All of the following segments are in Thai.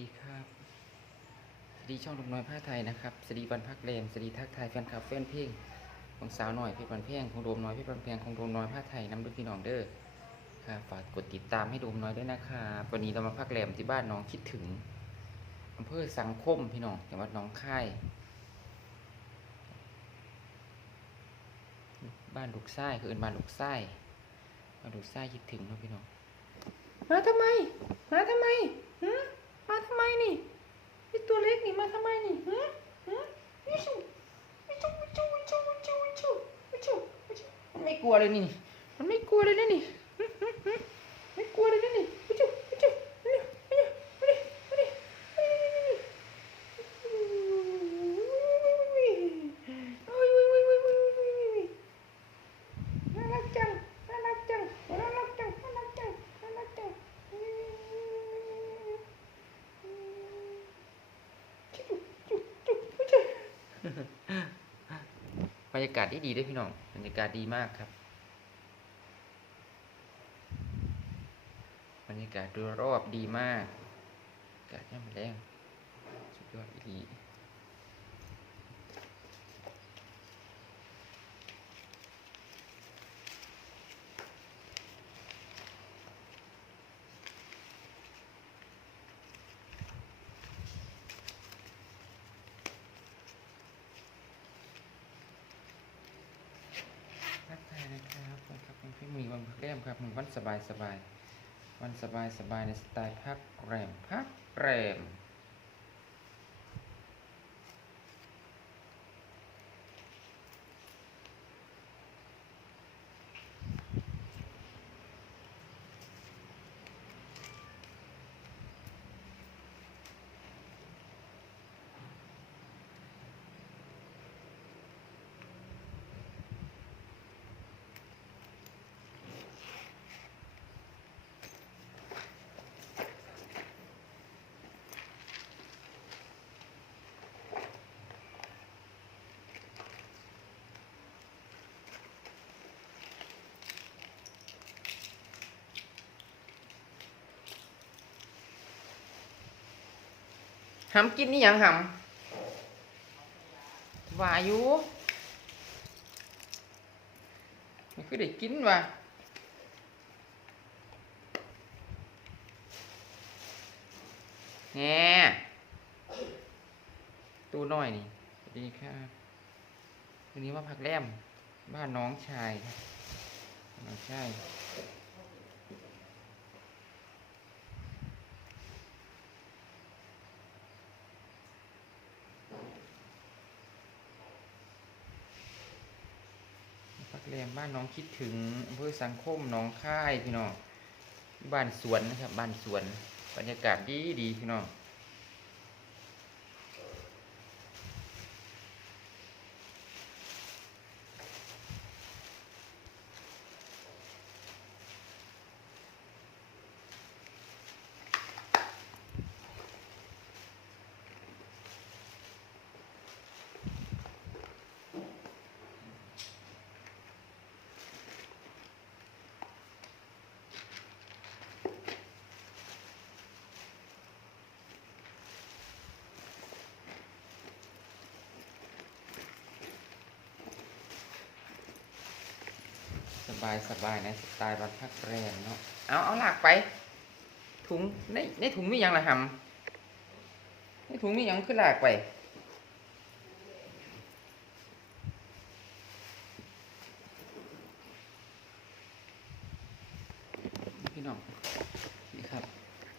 ดีครับ สวัสดีช่องลุงน้อยผ้าไทยนะครับ สวัสดีวันพักเลมสวัสดีทักทายแฟนคลับแฟนเพลงของสาวหน่อยพชรบันเพลงของโดมน้อยพชรบันเพลงของโดมน้อยผ้าไทยน้ำด้วยพี่น้องเด้อครับฝากกดติดตามให้โดมน้อยด้วยนะครับวันนี้เรามาพักแรมที่บ้านน้องคิดถึงอำเภอสังคมพี่น้องจังหวัดหนองค่าย บ้านลูกไส้คืออินบ้านลูกไส้บ้านลูกไส้คิดถึงเนาะพี่น้องมาทำไมมาทำไมฮะ มาทำไมนี่ไอตัวเล็กนี่มาทำไมนี่ฮะฮะวิชูวิชูวิชูวิชูวิชูวิชูวิชูวิชูมันไม่กลัวเลยนี่ มันไม่กลัวเลยนะนี่หึหึหึไม่กลัวเลยนะนี่วิชูวิชูมานี่มานี่มานี่มานี่มานี่โอ้ยโอ้ยโอ้ยโอ้ยโอ้ยโอ้ยโอ้ย น่ารักจัง น่ารักจัง น่ารักจัง น่ารักจัง น่ารักจังจุ๊บจุ๊บจุ๊บจุ๊ บรรยากาศที่ดีด้วยพี่น้องบรรยากาศดีมากครับ บรรยากาศโดยรอบดีมากอากาศย่ำแรงสุดยอดดี ทักทายนะครับผมครับเป็น มีวันแก้มครับวันสบายสบายวันสบายสบายในสไตล์พักแรมพักแรม หำกินนี่ยังหำว่าอยู่มันคือได้กินว่ะแง่ตัวน้อยนี่สวัสดีครับวันนี้มาพักแรมบ้านน้องชายครับน้องชาย พักแรมบ้านน้องคิดถึงอำเภอสังคมน้องค่ายพี่น้องบ้านสวนนะครับบ้านสวนบรรยากาศดีดีพี่น้อง สบายสบายในสไตล์บ้านพักแรมเนาะเอาเอาหลากไป ถุงในในถุงมียังละหำในถุงมียังคือหลากไปพี่น้องนี่ครับ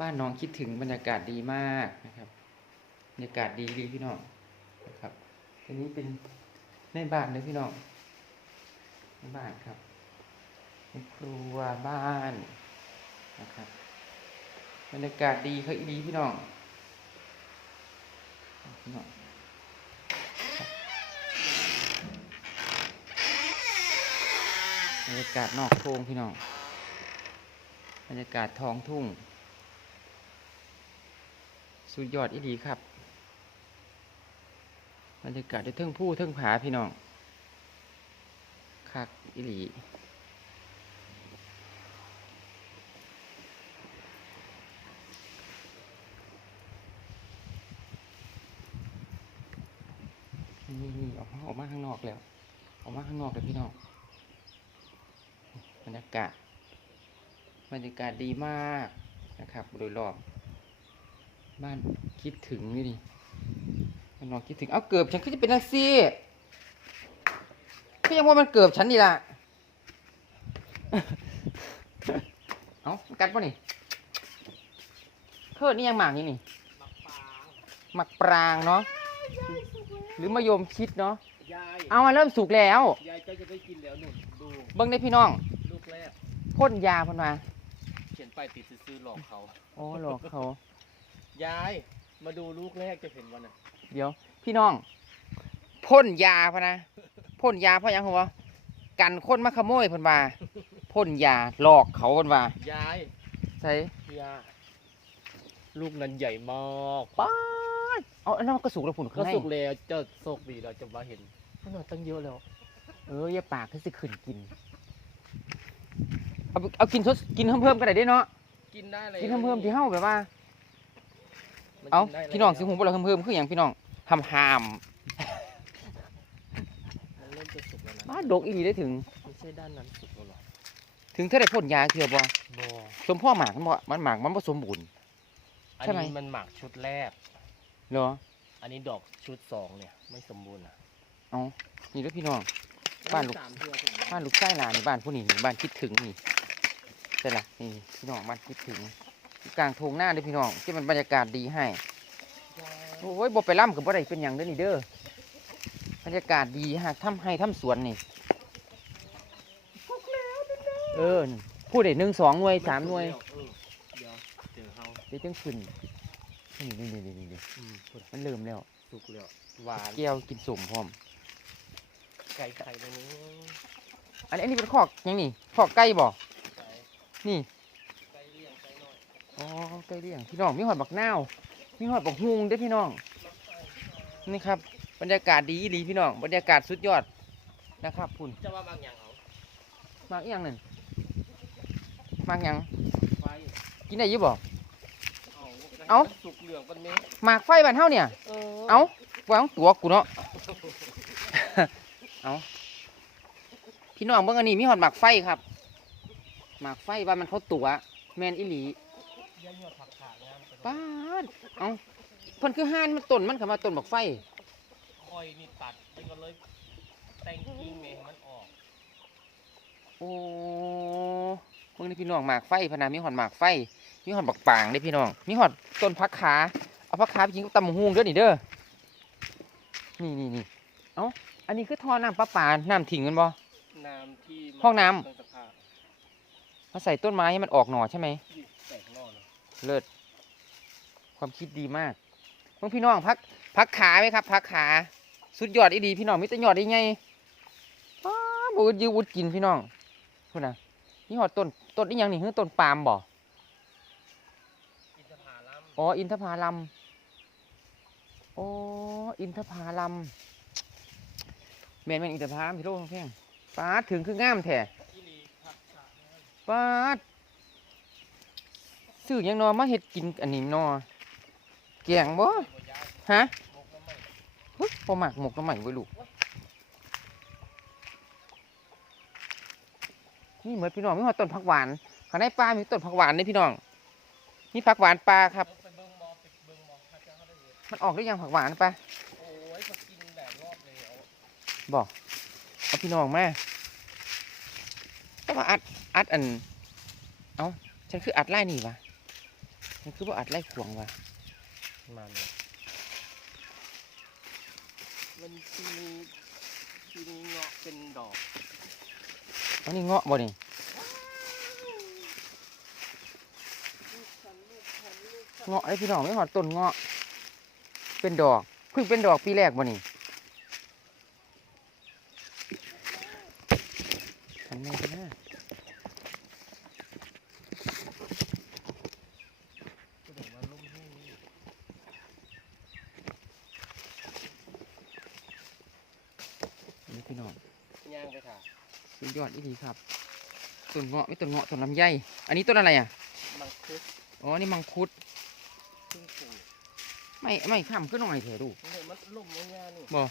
บ้านน้องคิดถึงบรรยากาศดีมากนะครับบรรยากาศดีดีพี่น้องนะครับอันนี้เป็นในบ้านเลยพี่น้องในบ้านครับ ครัวบ้านนะครับบรรยากาศดีเขาดีพี่น้องพี่น้องบรรยากาศนอกโพงพี่น้องบรรยากาศท้องทุ่ง สุดยอดอีดีครับ บรรยากาศได้เทิงผู้เทิงผาพี่น้องคักอีหลี นี่นี่ออกมาออกมาข้างนอกแล้ว ออกมาข้างนอกเลยพี่น้องบรรยากาศบรรยากาศดีมากนะครับ โดยรอบ บ้านคิดถึงนี่ดิบ้านนอกคิดถึง เอาเกือบฉันก็จะเป็นนักซี่ก็ยังว่ามันเกือบฉันนี่ล่ะ เอากัดป่ะนี่เคิดนี่ยังหมากนี่นี่หมักปรางเนาะ หรือมะยมชิดเนาะยายเอามาเริ่มสุกแล้ว ยายเจ้าจะได้กินแล้วหนุนดูเบิ้งได้พี่น้องลูกแรกพ่นยาเพ่นมาเขียนไปติดซื้อๆหลอกเขาโอ้หลอกเขา ยายมาดูลูกแรกจะเห็นวันน่ะเดี๋ยว พี่น้องพ่นยาพะนะพ่นยาเพราะหยังหัวกันคนมาขโมยเพิ่นว่าพ่นยาหลอกเขาเพิ่นว่ายายใส่ยาลูกนั้นใหญ่มากป้าด เอาอันนั้นมันก็สุกแล้วผุนข้าก็งในสุกแล้วเจะโชคดีเราจะมาเห็นมันน่ะตั้งเยอะแล้วเอออย่าปากคือสิขึ้นกิน เอาไปเอากินทดกินเพิ่มๆก็ได้เด้เนาะกินได้เลยกินเพิ่มๆที่เฮาแบบว่า มันเอากิได้พี่น้องแล้วสิหูบ่ล่ะเพิ่มๆคือหยังพี่น้องหำหามมันเริ่มจะสุกแล้วนะบ้าดกอีหลีได้ถึง ไม่ใช่ด้านนั้นสุกแล้วหรอถึงถ้าได้พ่นยาเคือบ่บอสมพ่อหมากมันบ่มันหมากมันบ่สมบูรณ์ อันใช่ไหม นี้มันหมักชุดแรก เหรออันนี้ดอกชุดสองเนี่ย ไม่สมบูรณ์อะเอานี่เด้อพี่น้อง บ้านลูกสามเทือกผมบ้านลูกไส้หลานนี่บ้านผู้นี่นี่บ้านคิดถึงนี่ใช่ละนี่พี่น้องบ้านคิดถึงอยู่กลางโทงหน้าเด้อพี่น้องที่มันบรรยากาศดีให้โอ้ยบ่ไปล่ำกับบ่ได้เป็นหยังเด้อนี่เด้อบรรยากาศดีฮะทำให้ทำสวนนี่เออพูดได้หนึ่งสองหน่วยสามหน่วยเออเดี๋ยวเจอเขา เดี๋ยวจังขึ้น นี่นี่นี่นี่นี่อืมมันเริ่มแล้วสุกแล้วหวานแก้วกินสมพร้อม ไก่ไข่ตัวนี้อันนี้อันนี้เป็นขอกหยังนี่ขอกไก่บ่ไก่นี่ ไก่เลี้ยงไก่น้อยอ๋อไก่เลี้ยงพี่น้องมีหอดบักนาวมีหอดบักฮุงเด้อพี่น้อง นี่ครับ บรรยากาศดีดีพี่น้อง บรรยากาศสุดยอดนะครับพุ่นจะว่าบางอย่างเอามากอีหยังนั่นมากหยัง ไฟกินได้อยี่บ่ เอาเอาสุกเหลืองเป็นเม็ดมากไฟบ้านเฮาเนี่ย เออเอาวางตัวกูเนาะ เอาพี่น้องเบิ่งอันนี้มีหอดหมากไฟครับ หมากไฟว่ามันเขาตัวแมนอีหลีย่าหยอดผักขาเนี่ยมันเป็นป้าดเอาเพิ่นคือห่านมันต้นมันเข้ามาต้นหมากไฟ คอยนี่ตัดมันก็เลยแต่งกิ่งเมให้มันออกโอ้เบิ่งนี่พี่น้องหมากไฟพะนามีหอดหมากไฟ มีหอดบักปางเด้พี่น้อง มีหอดต้นพักขา เอาพักขาไปกินกับตำบักฮุงเด้อนี่เด้อ นี่นี่นี่เอ้า อันนี้คือท่อน้ำประปา น้ำทิ้งกันบ่ น้ำที่มัห้องน้ำเครื่ซักผ้ามาใส่ต้นไม้ให้มันออกหน่อใช่ไหม ที่แตกนอกเลยเลิศ ความคิดดีมากเบิ่งพี่น้องพักพักขาไหมครับ พักขา สุดยอดอีดีพี่น้องมีแต่ยอดได้ไงป้าบูดยืดวุดกินพี่น้องพูดนะนี่หอดต้นต้นนี่ยังนี่คือต้นปาล์มบ่อินทผลัม อ๋อ อินทผลัมอ๋อ อินทผลัมแมนแมนอินทผลัมพี่โลกแพงปาดถึงคืองามแท้อีหลีผักขาเนี่ยปาดซื้อยังนอมาเฮ็ดกินอันนี้นอแกงบ่บ่ฮะมกน้ำมันเฮ้ยบ่มักหมกน้ำใหม่ไว้ลูกนี่เหมือนพี่น้องมีหอต้นผักหวานข้างในป่ามีต้นผักหวานนี่พี่น้อง นี่ผักหวานปลาครับ มันออกได้ยังผักหวานปะโอ้ยเขากินแหลกรอบเลยเอาบอกเอาพี่น้องมาแต่ว่าอัดอัดอัน เอาฉันคืออัดไล่นี่วะฉันคือว่าอัดไล่ขวงวะมาเลยมันทีนี้ทีนี้เงาะเป็นดอกเอานี่เงาะบ่นี่เงาะไอ้พี่น้องไม่หอดต้นเงาะ เป็นดอกเพิ่งเป็นดอกปีแรกบ่นี่ทำไมกันนะก็เดี๋ยวมาลุ่มให้นี่นี่พี่น้องย่างไปค่ะสุดยอดอีดีครับต้นเงาะไม่ต้นเงาะต้นลำไย อันนี้ต้นอะไรอะ มังคุด อ๋อ นี่มังคุดเพิ่งปลูก ไม่ไม่ข้ามขึ้นหน่อยเถอะดูกเนี่ยมันลุ่มง่ายๆนี่บ่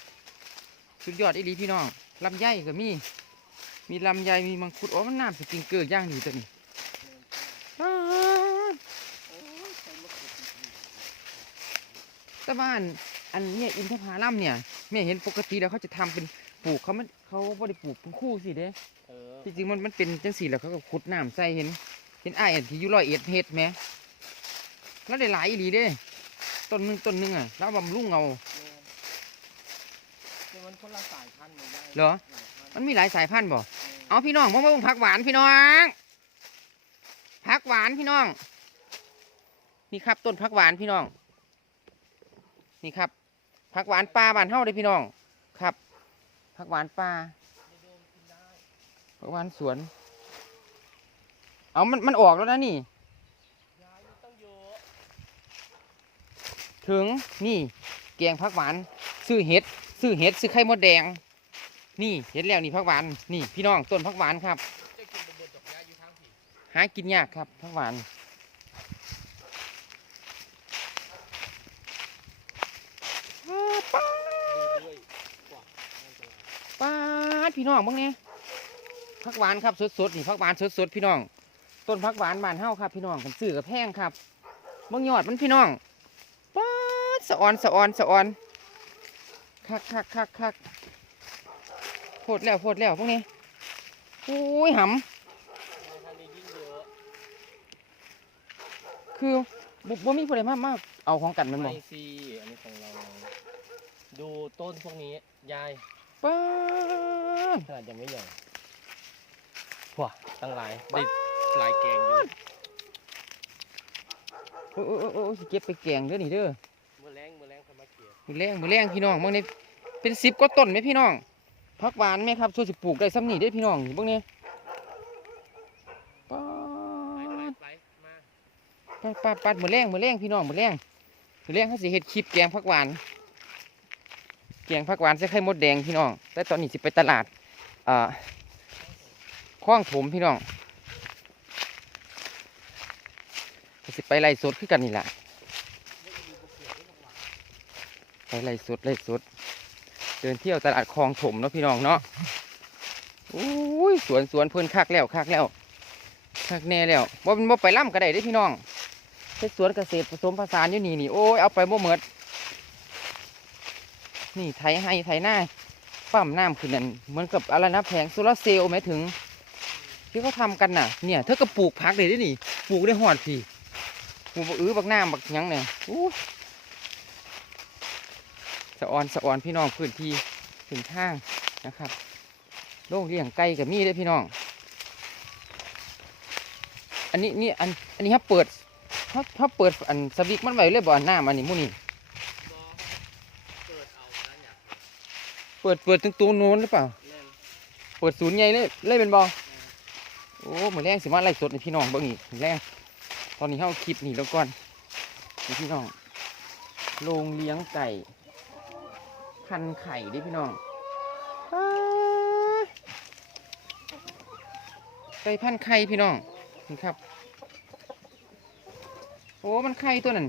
สุดยอดอีหลีพี่น้องลำไยก็มี มีลำไยมีมังคุดโอ้มันน้ำสปริงเกอร์ย่างดีตัวนี้อ้าวแต่บ้านอันเนี้ยอินทผลัมเนี่ยแม่เห็นปกติแล้วเขาจะทำเป็นปลูกเขาไม่เขาบ่ได้ปลูกเป็นคู่สิเด้เออที่จริงมันมันเป็นจังสี่แหล้วเขาก็ขุดน้ำใส่เห็น เห็นอ้ายอันที่อยู่ร้อยเอ็ดเฮ็ดไหมแล้วได้หลายอีหลีเด้ ต้นหนึงต้นหนึงอะแล้วบำรุงเอาเนี่ยมันคนละสายพันธุ์เลยได้เหรอหลายพันธุ์มันมีหลายสายพันธุ์บ่ เออเอาพี่น้องมาเบิ่งผักหวานพี่น้องผักหวานพี่น้อง นี่ครับต้นผักหวานพี่น้อง นี่ครับผักหวานป่าบ้านเฮาเด้อพี่น้อง ครับผักหวานป่าในโดมกินได้ผักหวานสวน เอามันมันออกแล้วนะนี่ ยายมันต้องเยอะ ถึงนี่แกงผักหวาน ซื้อเห็ด ซื้อเห็ด ซื้อไข่มดแดง นี่เห็ดแล้วนี่ผักหวาน นี่พี่น้องต้นผักหวานครับจะกินเป็นเบิดดอกยาอยู่ทางผีหากินยากครับผักหวานป้าดพี่น้องบ้างเนี่ยผักหวานครับสดๆนี่ผักหวานสดๆพี่น้อง ต้นผักหวานบานเฮาครับ พี่น้องผมซื้อกับแพงครับบางยอดมันพี่น้อง สะออนสะออนสะออนคักคักคักคักโพดแล้วโพดแล้วพวกนี้โอ้ยหำในทางนี้ยิ่งเยอะคือบุบมีผู้ใดมามาเอาของกันแมันบ่ไม่สิอันนี้ของเรา ดูต้นพวกนี้ ยายป้าดขนาดยังไม่ใหญ่ว้าตั้งหลายได้หลายแกงอยู่โอ้ยโอ้ยโอ้ยโอ้ยสิเก็บไปแกงเด้อนี่เด้อ มือแรงมือแรงคน มือแรงมือแรงพี่น้องบางนี่เป็นสิบก็ต้นไหมพี่น้องผักหวานไหมครับส่วนสิปลูกได้ซ้ำนี่ได้พี่น้องบางนี่ป้าปัดปัดปัดมือแรงมือแรงพี่น้องมือแรงมือแรงเขาสิเฮ็ดคลิปแกงผักหวาน แกงผักหวานใส่ไข่มดแดงพี่น้อง แต่ตอนนี้สิไปตลาดอ่าคลองถมพี่น้องสิไปไล่สดคือกันนี่แหละ ไปไล่สดไล่สดเดินเที่ยวตลาดคลองถมเนาะพี่น้องเนาะโอ้ยสวนสวนเพิ่นคักแล้วคักแล้วคักแน่แล้วว่ามันบ่ไปล่ำก็ได้เด้พี่น้องเฮ็ดสวนเกษตรผสมผสานอยู่นี่นี่โอ้ยเอาไปบ่หมดนี่ไถให้ไถหน้าปั๊มน้ำขึ้นนั่นเหมือนกับอะไรนะแผงโซลาเซลล์ไหมถึง ที่เขาทำกันน่ะ เนี่ยเธอก็ปลูกผักเลยได้นี่ปลูกได้หอดพี่ปลูกบักอื้อบักน้ำบักยังเนี่ยอู้ สะออนสะออนพี่น้องพื้นที่ถึงทางนะครับโรงเลี้ยงไก่กับมีได้อพี่น้อง อันนี้นี่อันอันนี้เขาเปิดเขาเขาเปิดอันสวิกมันไว้เลยบ่อนน้ำอันนี้หมูนี่บอเปิดเอานะเนี่ยเปิดเปิดถึงตัวโน้นหรือเปล่าแน่นเปิดศูนย์ใหญ่เลยเลยเป็นบอโอ้เหมือนแรงสิมาไล่สดในพี่น้องเบิ่งอีกมื้อแรงตอนนี้เข้าคลิปนี่แล้วก่อนนี่พี่น้องโรงเลี้ยงไก่ พันไข่ดิพี่น้องไก่พันไข่พี่น้องนี่ครับ โอ้มันไข่ตัวนั้น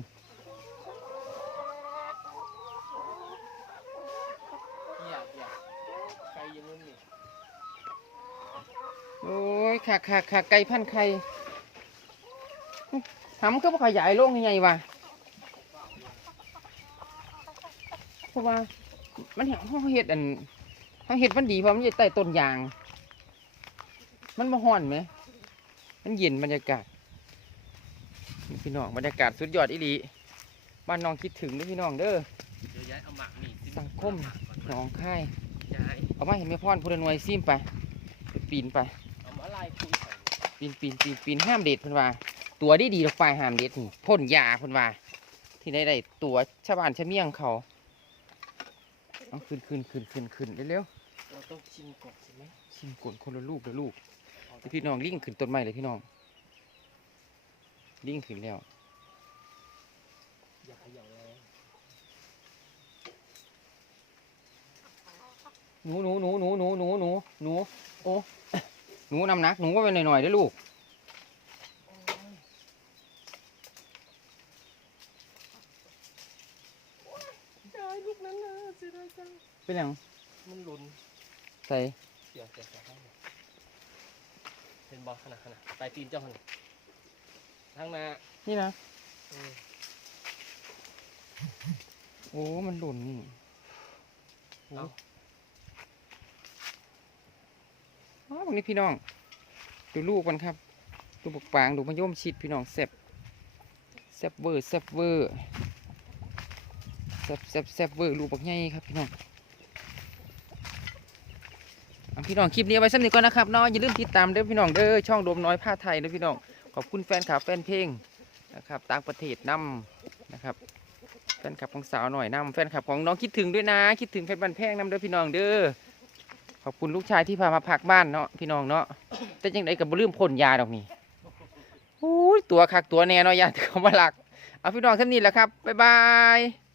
โอ้ยขาขาขาไก่พันไข่ทำก็บ่ขยายโลงยังไงวะเพราะว่า มันเห็นห้องเห็ดอันห้องเห็ดมันดีเพราะมันอยู่ใต้ต้นยาง มันมาห่อนไหม มันเย็นบรรยากาศพี่น้องบรรยากาศสุดยอดอีหลีบ้านน้องคิดถึงด้วยพี่น้องเด้อเดี๋ยวยายเอาหมักนี่สิสังคมหกก่อนน้องค่ายเอามาเห็นแม่พ่อนพูดนวยซิมไป ปีนไปปีนปีนปีนปีนห้ามเด็ดพิ่นว่าตัวดีดีดอกไฟห้ามเด็ดพ่นยาพิ่นว่าที่ได้ได้ตัวชาวบ้านชาวเมียงเขา เอาขึ้นขึ้นขึ้นขึ้นขึ้นเร็วเราต้องชิมก่อนใช่ไหมๆชิมกลนคนละลูกละลูกที่พี่น้องลิงขึ้นต้นไม้เลยพี่น้องลิงขึ้นแล้วอย่าเขย่าแรงหนูหนูหนูหนูหนูหนูหนูหนูโอ้หนูนำหนักหนูก็ไปหน่อยๆได้อลูก ยายลูกนั้นนะ เสียดายจังเป็นหยังมันหลุนใส่เสียเสียเสียข้างหน้าเห็นบอขนาดขนาดปลายตีนเจ้าขนาดทางหน้านี่นะเออโอ้มันหล่นนี่เอาอ๋อตรงนี้พี่น้อง ดูลูกมันครับ ดูบักปางดูมะยมชิดพี่น้องแซ่บแซ่บเวอร์แซ่บเวอร์แซ่บแซ่บแซ่บเวอร์ลูกบักใหญ่ครับพี่น้องเอาพี่น้องคลิปนี้ไว้สักนิดก่อนนะครับเนาะอย่าลืมติดตามเด้อพี่น้องเด้อช่องโดมน้อยผ้าไทยเด้อพี่น้องขอบคุณแฟนคลับแฟนเพลงนะครับต่างประเทศนํนะครับแฟนคลับของสาวหน่อยนํแฟนคลับของน้องคิดถึงด้วยนะ คิดถึงเพชรบันแพงนํเด้อพี่น้องเด้อขอบคุณลูกชายที่พามาพักบ้านเนาะพี่น้องเนาะแต่ยังไงกับบ่ลืมพ่นยาดอกนี่โอ้ยตัวคักตัวแน่เนาะยาที่เขามาหลัก เอาพี่น้องท่านนี้แหละครับบ๊ายบาย